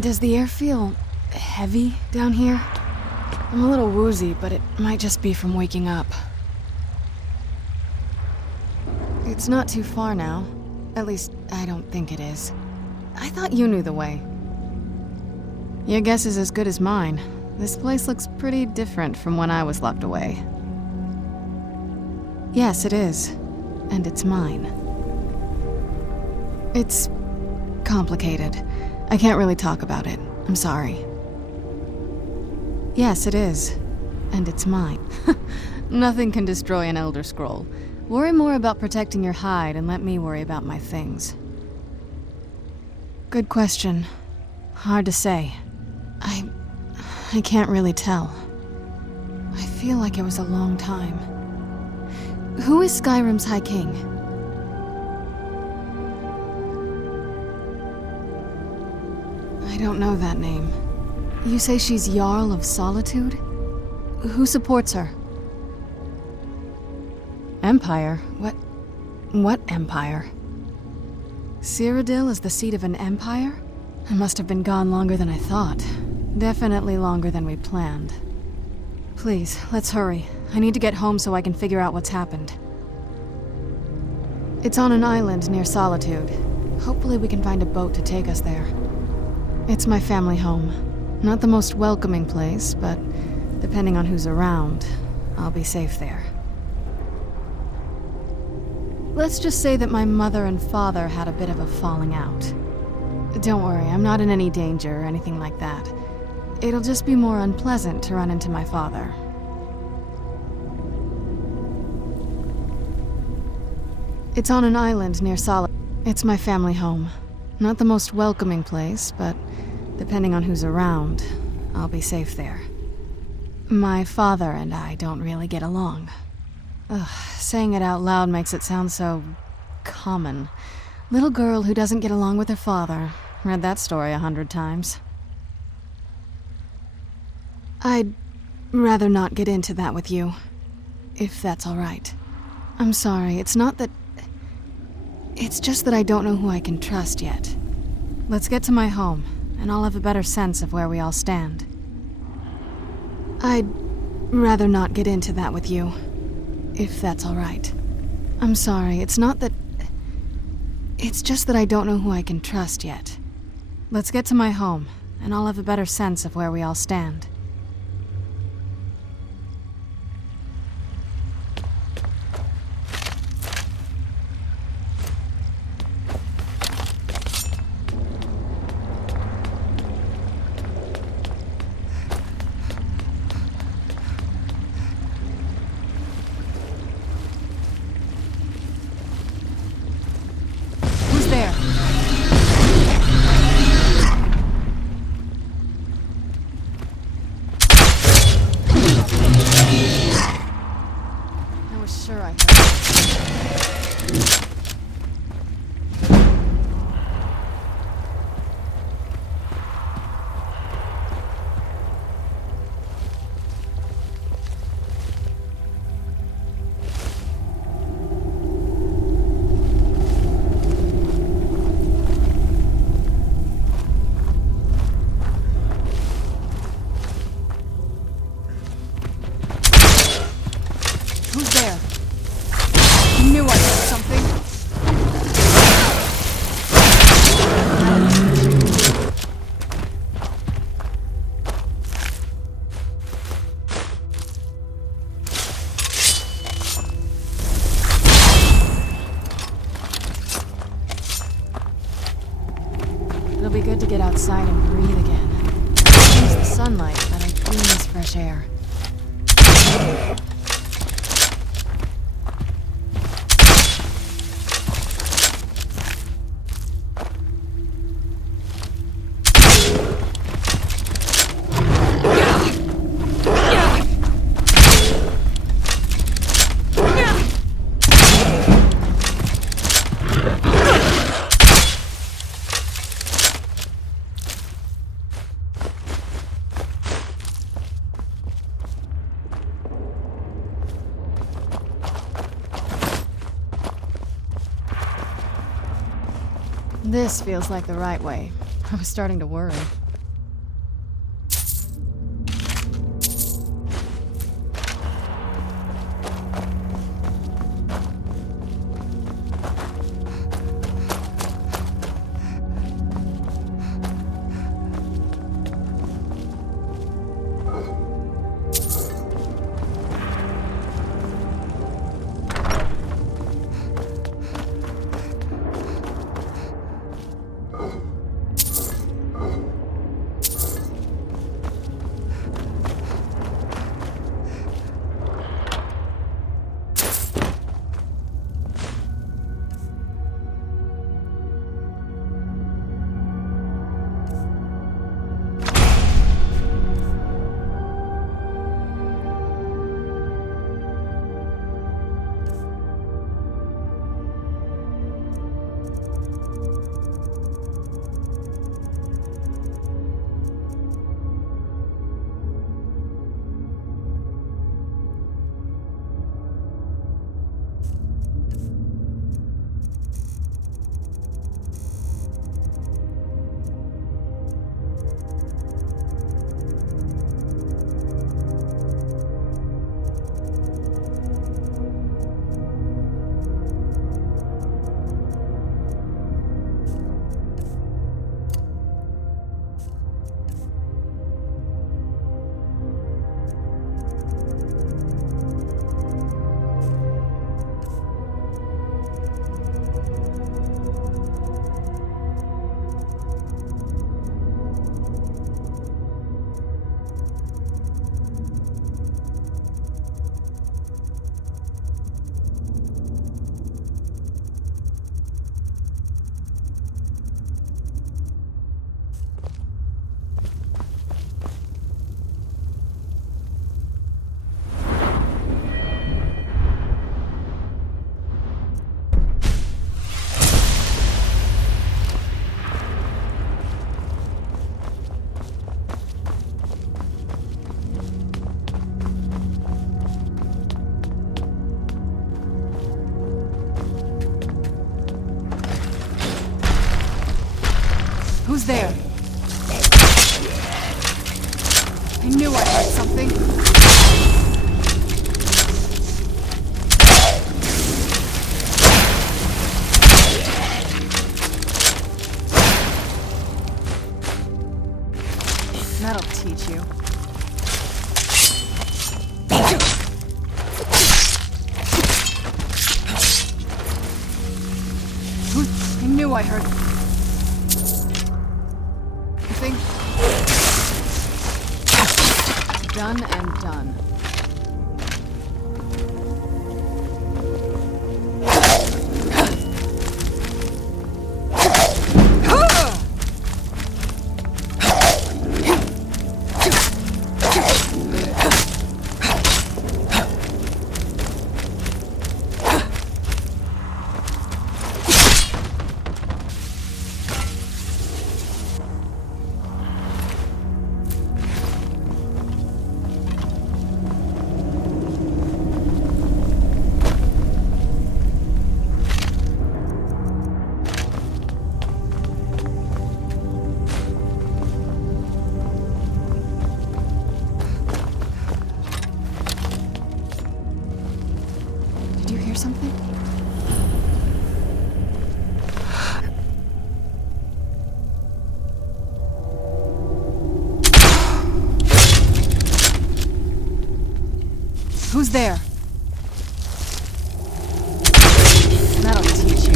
Does the air feel heavy down here? I'm a little woozy, but it might just be from waking up. It's not too far now. At least, I don't think it is. I thought you knew the way. Your guess is as good as mine. This place looks pretty different from when I was locked away. Yes, it is. And it's mine. It's complicated. I can't really talk about it. I'm sorry. Yes, it is. And it's mine. Nothing can destroy an Elder Scroll. Worry more about protecting your hide and let me worry about my things. Good question. Hard to say. I can't really tell. I feel like it was a long time. Who is Skyrim's High King? I don't know that name. You say she's Jarl of Solitude? Who supports her? Empire? What empire? Cyrodiil is the seat of an empire? I must have been gone longer than I thought. Definitely longer than we planned. Please, let's hurry. I need to get home so I can figure out what's happened. It's on an island near Solitude. Hopefully we can find a boat to take us there. It's my family home. Not the most welcoming place, but depending on who's around, I'll be safe there. Let's just say that my mother and father had a bit of a falling out. Don't worry, I'm not in any danger or anything like that. It'll just be more unpleasant to run into my father. It's on an island near Solitude. It's my family home. Not the most welcoming place, but depending on who's around, I'll be safe there. My father and I don't really get along. Ugh, saying it out loud makes it sound so common. Little girl who doesn't get along with her father. Read that story 100 times. I'd rather not get into that with you, if that's all right. I'm sorry, it's not that... It's just that I don't know who I can trust yet. Let's get to my home, and I'll have a better sense of where we all stand. I'd rather not get into that with you, if that's all right. I'm sorry, it's not that... It's just that I don't know who I can trust yet. Let's get to my home, and I'll have a better sense of where we all stand. Who's there? I was sure I heard it. Who's there? I knew I heard something. It'll be good to get outside and breathe again. I miss the sunlight, but I do miss fresh air. This feels like the right way. I was starting to worry. Who's there? I knew I heard something. That'll teach you. I knew I heard something. Done and done. Did you hear something? Who's there? That'll teach you.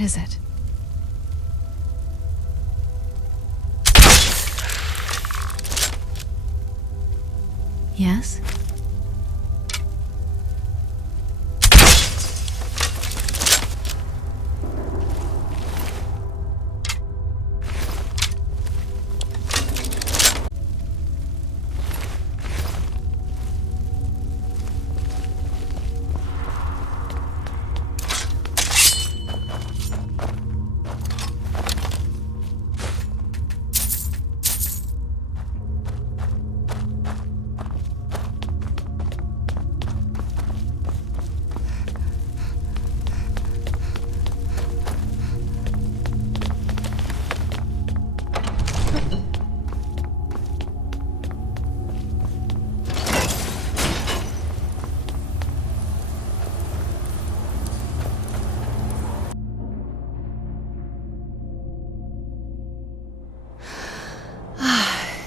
What is it? Yes?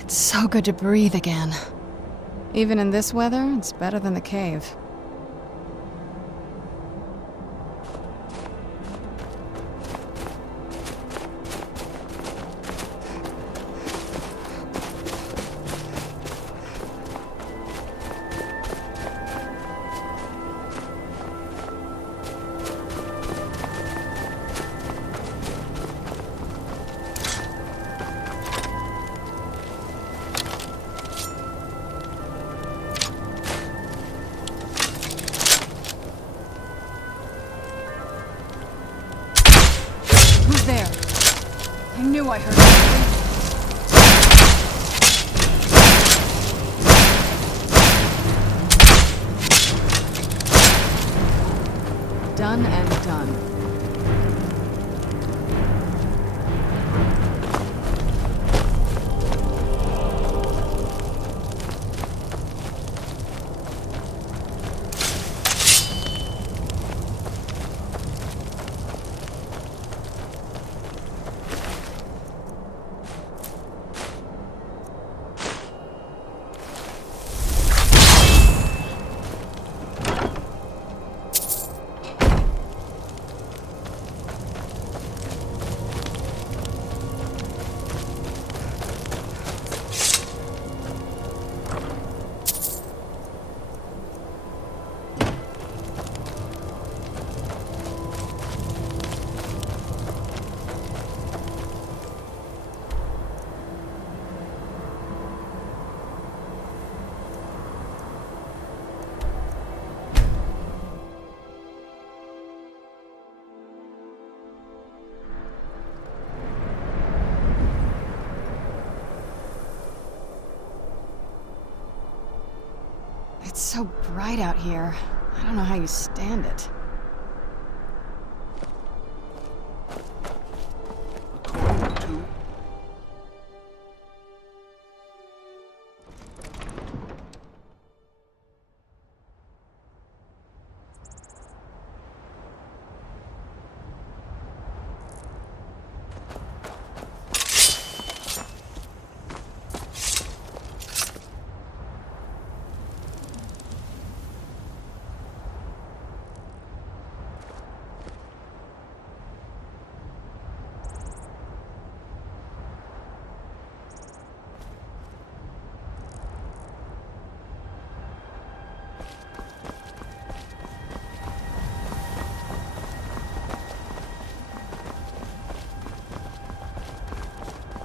It's so good to breathe again. Even in this weather, it's better than the cave. Who's there? I knew I heard something. Done and done. It's so bright out here. I don't know how you stand it. According to...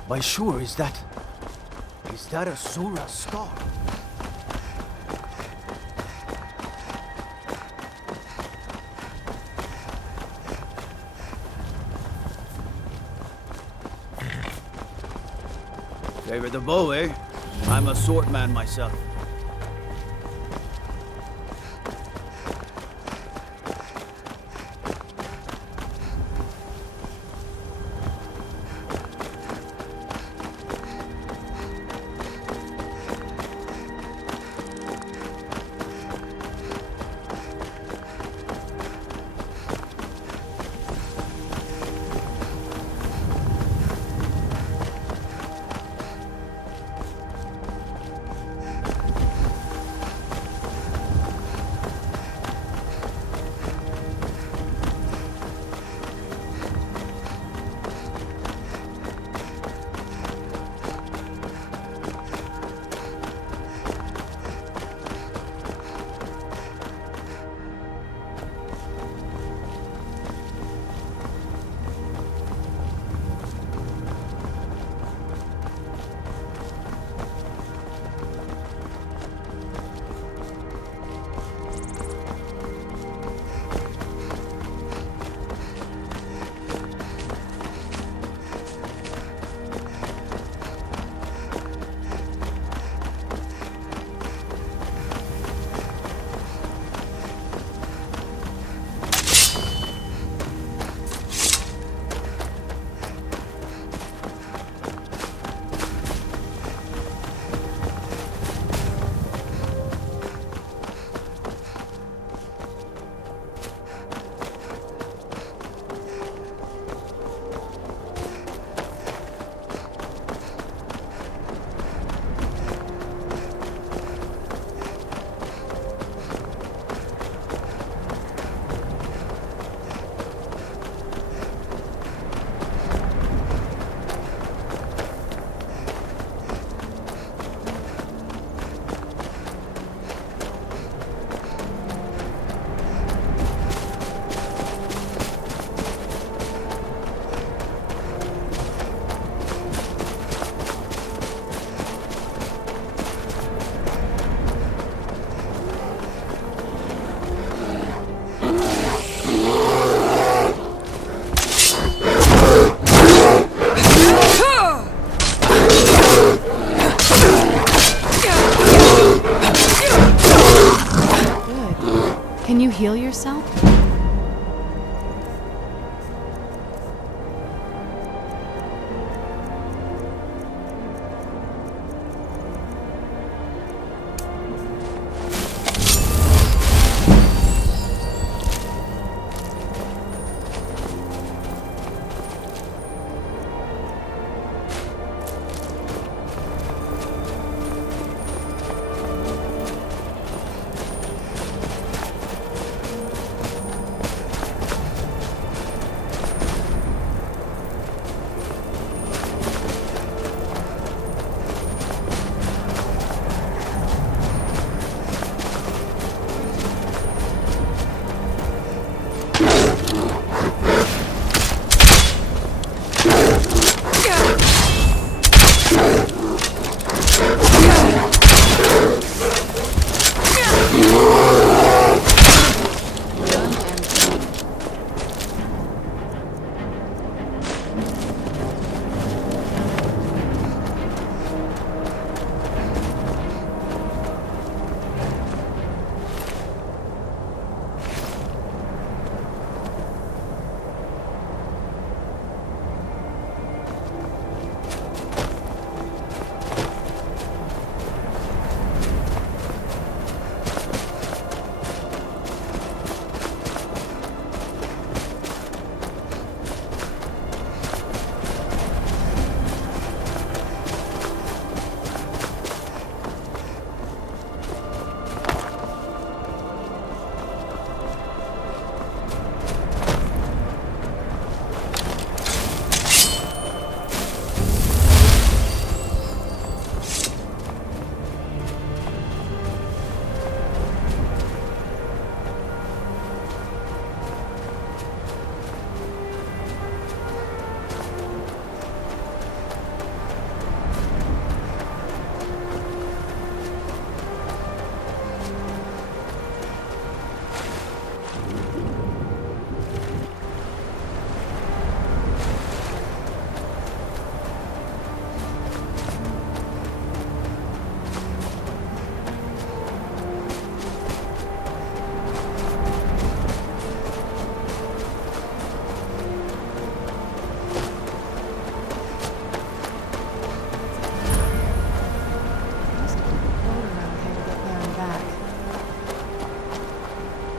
Why sure, is that a Sura star? Favor the bow, eh? I'm a sword man myself. heal yourself?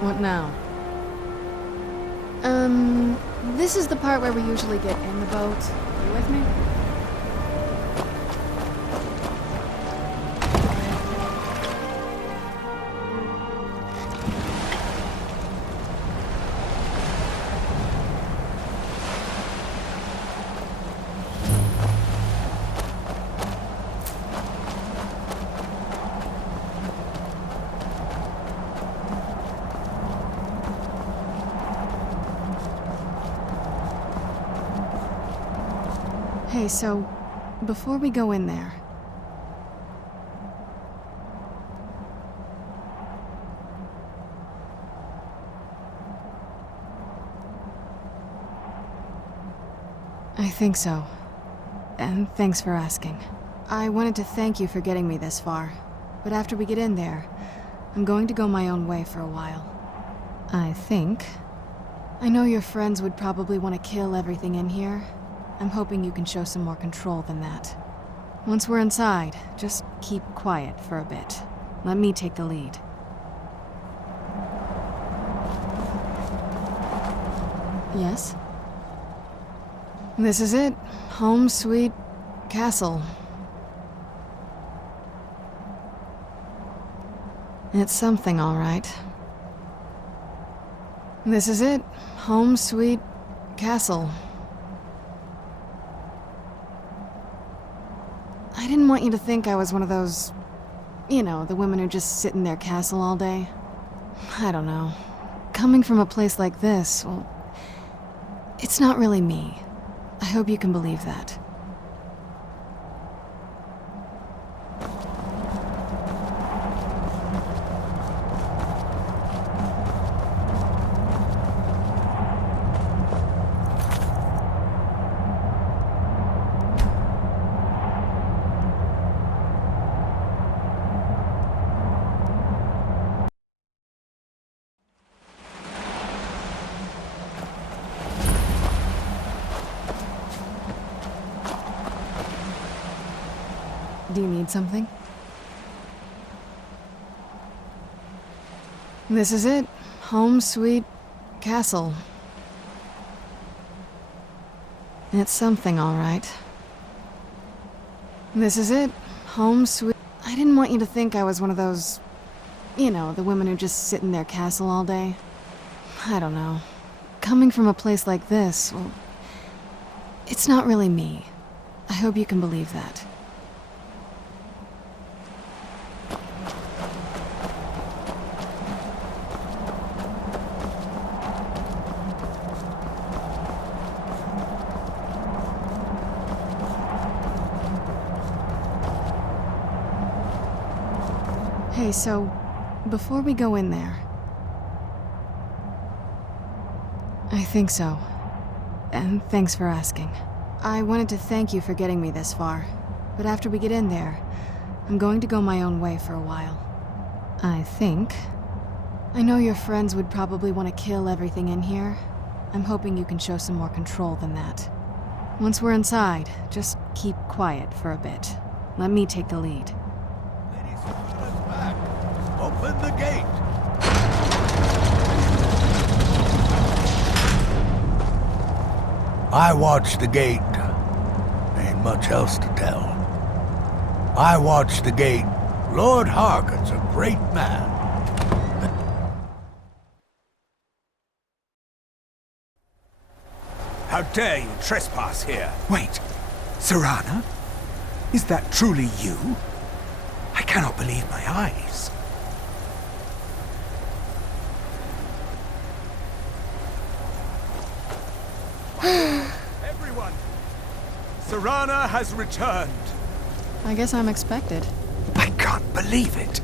What now? This is the part where we usually get in the boat. You with me? Hey, so, before we go in there... I think so. And thanks for asking. I wanted to thank you for getting me this far, but after we get in there, I'm going to go my own way for a while. I think. I know your friends would probably want to kill everything in here. I'm hoping you can show some more control than that. Once we're inside, just keep quiet for a bit. Let me take the lead. Yes? This is it. Home sweet castle. It's something, all right. This is it. Home sweet castle. I didn't want you to think I was one of those, you know, the women who just sit in their castle all day. I don't know. Coming from a place like this, well, it's not really me. I hope you can believe that. Do you need something? This is it. Home sweet castle. It's something, all right. This is it. Home sweet... I didn't want you to think I was one of those... You know, the women who just sit in their castle all day. I don't know. Coming from a place like this, well... It's not really me. I hope you can believe that. Hey, so, before we go in there... I think so. And thanks for asking. I wanted to thank you for getting me this far, but after we get in there, I'm going to go my own way for a while. I think. I know your friends would probably want to kill everything in here. I'm hoping you can show some more control than that. Once we're inside, just keep quiet for a bit. Let me take the lead. Ladies and fellas back. Open the gate. I watched the gate. Ain't much else to tell. I watched the gate. Lord Harkon's a great man. How dare you trespass here? Wait, Serana? Is that truly you? I cannot believe my eyes. Everyone! Serana has returned. I guess I'm expected. I can't believe it.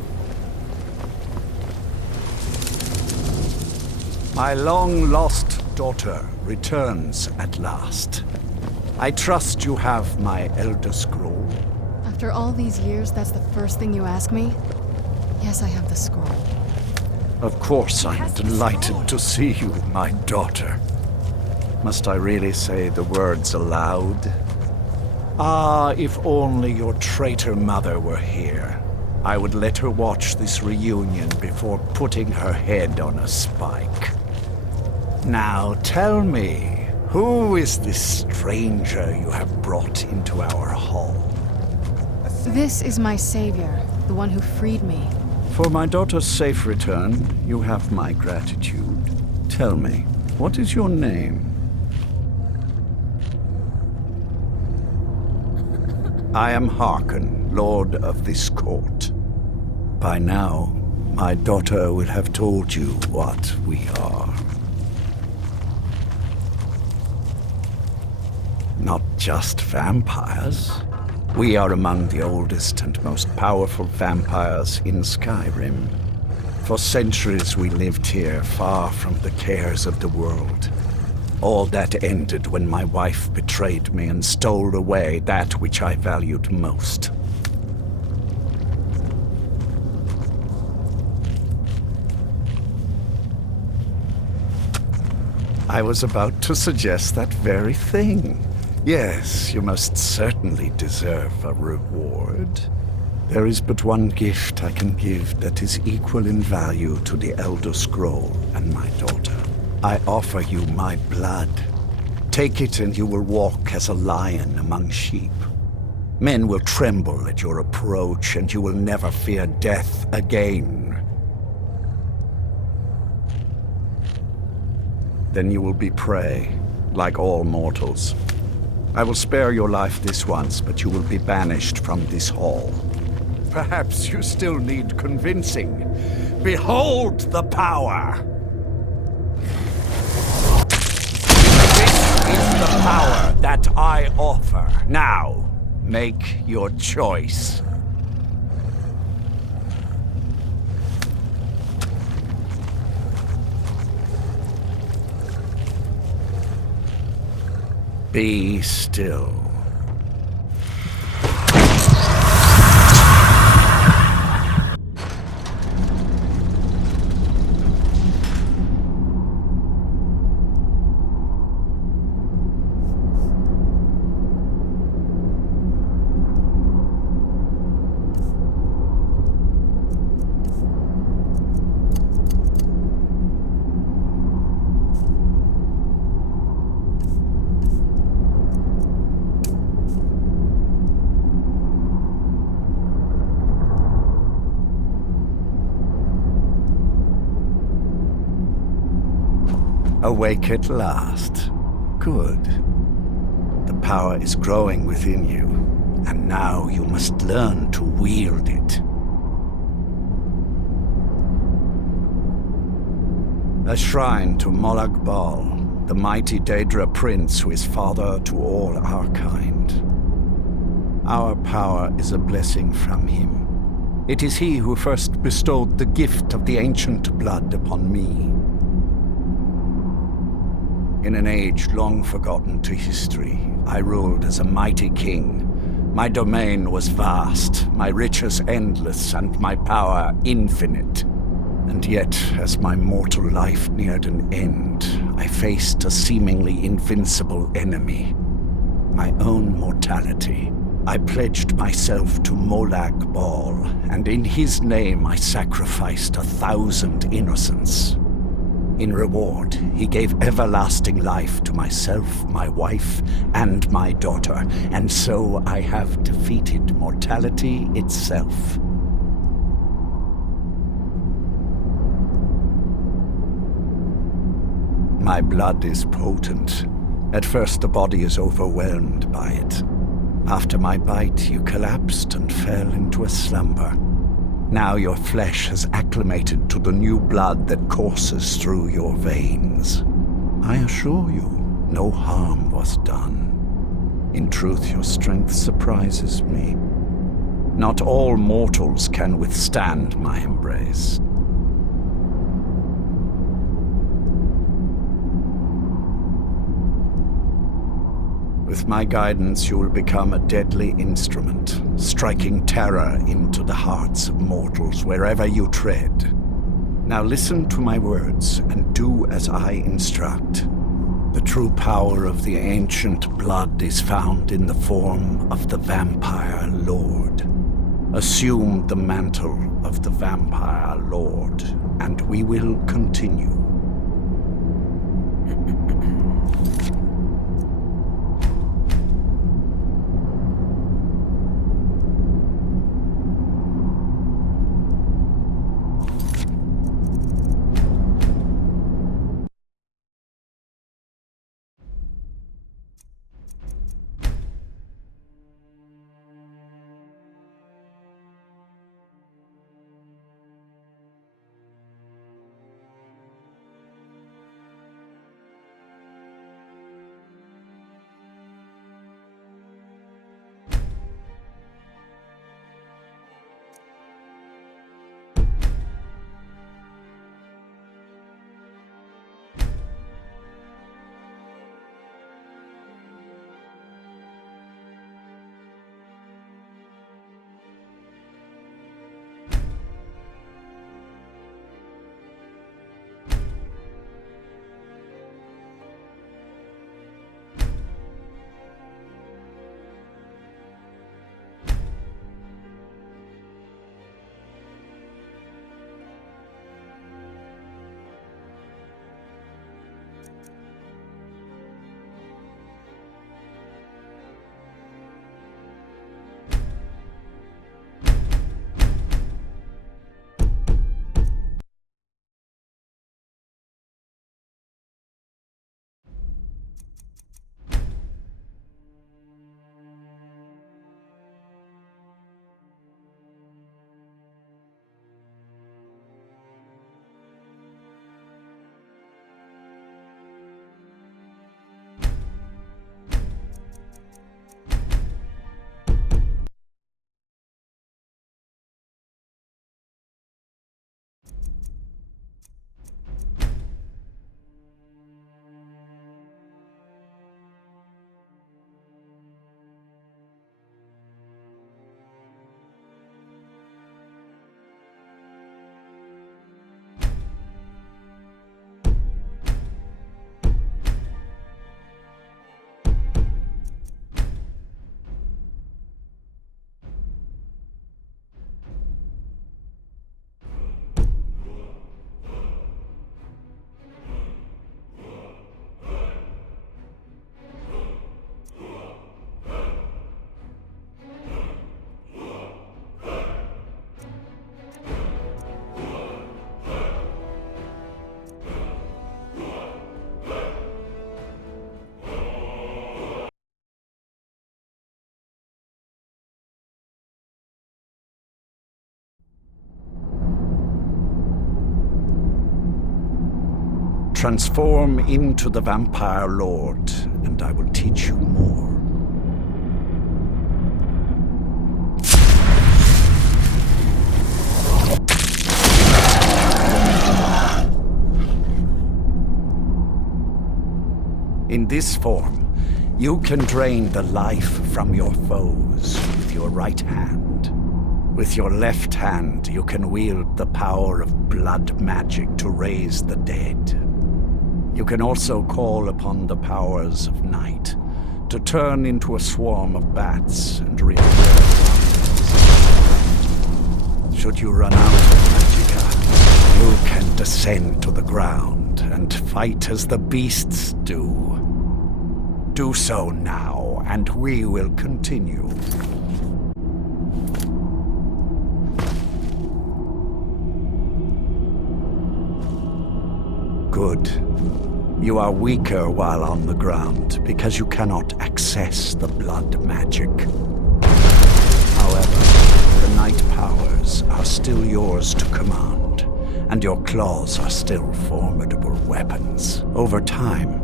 My long-lost daughter returns at last. I trust you have my Elder Scroll. After all these years, that's the first thing you ask me? Yes, I have the scroll. Of course, I'm delighted to see you, my daughter. Must I really say the words aloud? Ah, if only your traitor mother were here. I would let her watch this reunion before putting her head on a spike. Now tell me, who is this stranger you have brought into our hall? This is my savior, the one who freed me. For my daughter's safe return, you have my gratitude. Tell me, what is your name? I am Harkon, Lord of this court. By now, my daughter will have told you what we are. Not just vampires. We are among the oldest and most powerful vampires in Skyrim. For centuries we lived here, far from the cares of the world. All that ended when my wife betrayed me and stole away that which I valued most. I was about to suggest that very thing. Yes, you must certainly deserve a reward. There is but one gift I can give that is equal in value to the Elder Scroll and my daughter. I offer you my blood. Take it and you will walk as a lion among sheep. Men will tremble at your approach and you will never fear death again. Then you will be prey, like all mortals. I will spare your life this once, but you will be banished from this hall. Perhaps you still need convincing. Behold the power! This is the power that I offer. Now, make your choice. Be still. Awake at last. Good. The power is growing within you, and now you must learn to wield it. A shrine to Molag Bal, the mighty Daedra prince who is father to all our kind. Our power is a blessing from him. It is he who first bestowed the gift of the ancient blood upon me. In an age long forgotten to history, I ruled as a mighty king. My domain was vast, my riches endless, and my power infinite. And yet, as my mortal life neared an end, I faced a seemingly invincible enemy. My own mortality. I pledged myself to Molag Bal, and in his name I sacrificed 1,000 innocents. In reward, he gave everlasting life to myself, my wife, and my daughter, and so I have defeated mortality itself. My blood is potent. At first the body is overwhelmed by it. After my bite, you collapsed and fell into a slumber. Now your flesh has acclimated to the new blood that courses through your veins. I assure you, no harm was done. In truth, your strength surprises me. Not all mortals can withstand my embrace. With my guidance, you will become a deadly instrument, striking terror into the hearts of mortals wherever you tread. Now listen to my words and do as I instruct. The true power of the ancient blood is found in the form of the Vampire Lord. Assume the mantle of the Vampire Lord, and we will continue. Transform into the Vampire Lord, and I will teach you more. In this form, you can drain the life from your foes with your right hand. With your left hand, you can wield the power of blood magic to raise the dead. You can also call upon the powers of night to turn into a swarm of bats and reappear. Should you run out of magicka, you can descend to the ground and fight as the beasts do. Do so now, and we will continue. Good. You are weaker while on the ground because you cannot access the blood magic. However, the night powers are still yours to command, and your claws are still formidable weapons. Over time,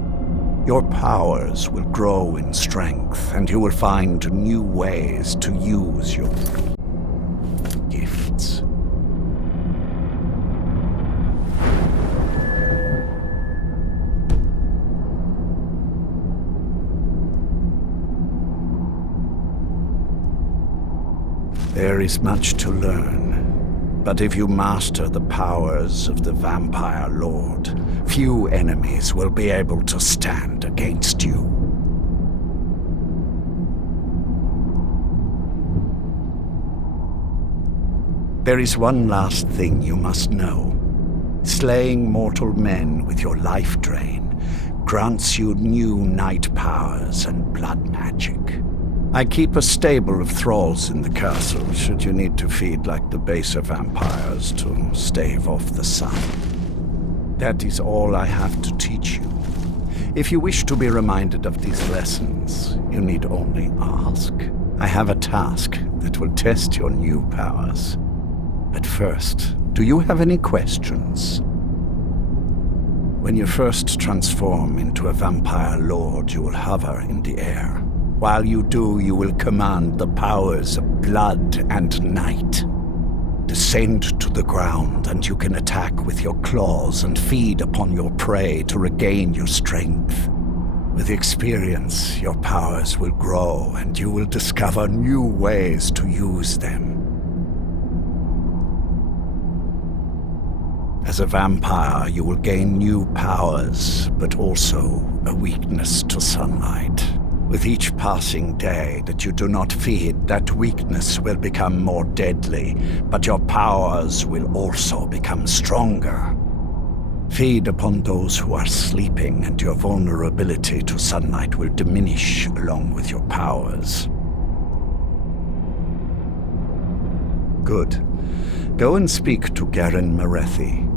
your powers will grow in strength, and you will find new ways to use your gifts. There is much to learn, but if you master the powers of the Vampire Lord, few enemies will be able to stand against you. There is one last thing you must know. Slaying mortal men with your life drain grants you new night powers and blood magic. I keep a stable of thralls in the castle, should you need to feed like the baser vampires to stave off the sun. That is all I have to teach you. If you wish to be reminded of these lessons, you need only ask. I have a task that will test your new powers. But first, do you have any questions? When you first transform into a Vampire Lord, you will hover in the air. While you do, you will command the powers of blood and night. Descend to the ground, and you can attack with your claws and feed upon your prey to regain your strength. With experience, your powers will grow, and you will discover new ways to use them. As a vampire, you will gain new powers, but also a weakness to sunlight. With each passing day that you do not feed, that weakness will become more deadly, but your powers will also become stronger. Feed upon those who are sleeping, and your vulnerability to sunlight will diminish along with your powers. Good. Go and speak to Garen Marethi.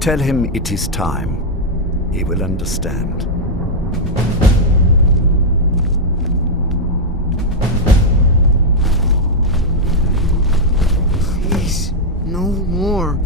Tell him it is time. He will understand. Please, no more.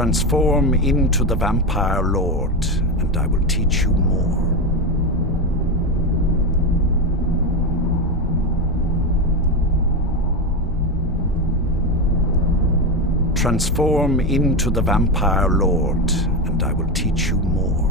Transform into the Vampire Lord, and I will teach you more. Transform into the Vampire Lord, and I will teach you more.